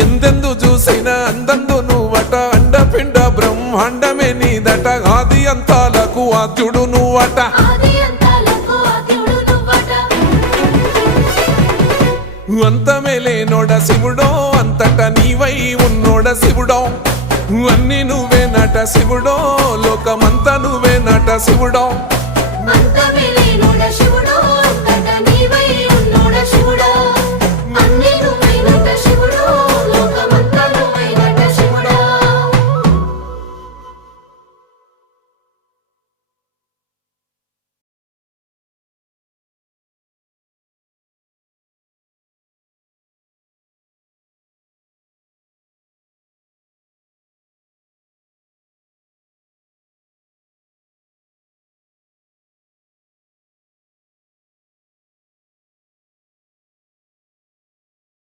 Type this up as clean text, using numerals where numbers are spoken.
ఎందెందు చూసిన అందందు నువ్వట అండపిండ బ్రహ్మాండమే నీదట ఆది అంతాలకు ఆద్యుడు నువ్వట అంతమే లేనోడ శివుడో అంతట నీవై ఉన్నోడ శివుడో అన్ని నువ్వే నట శివుడో లోకమంతా నువ్వే నట శివుడో అంతమే లేనోడ శివుడో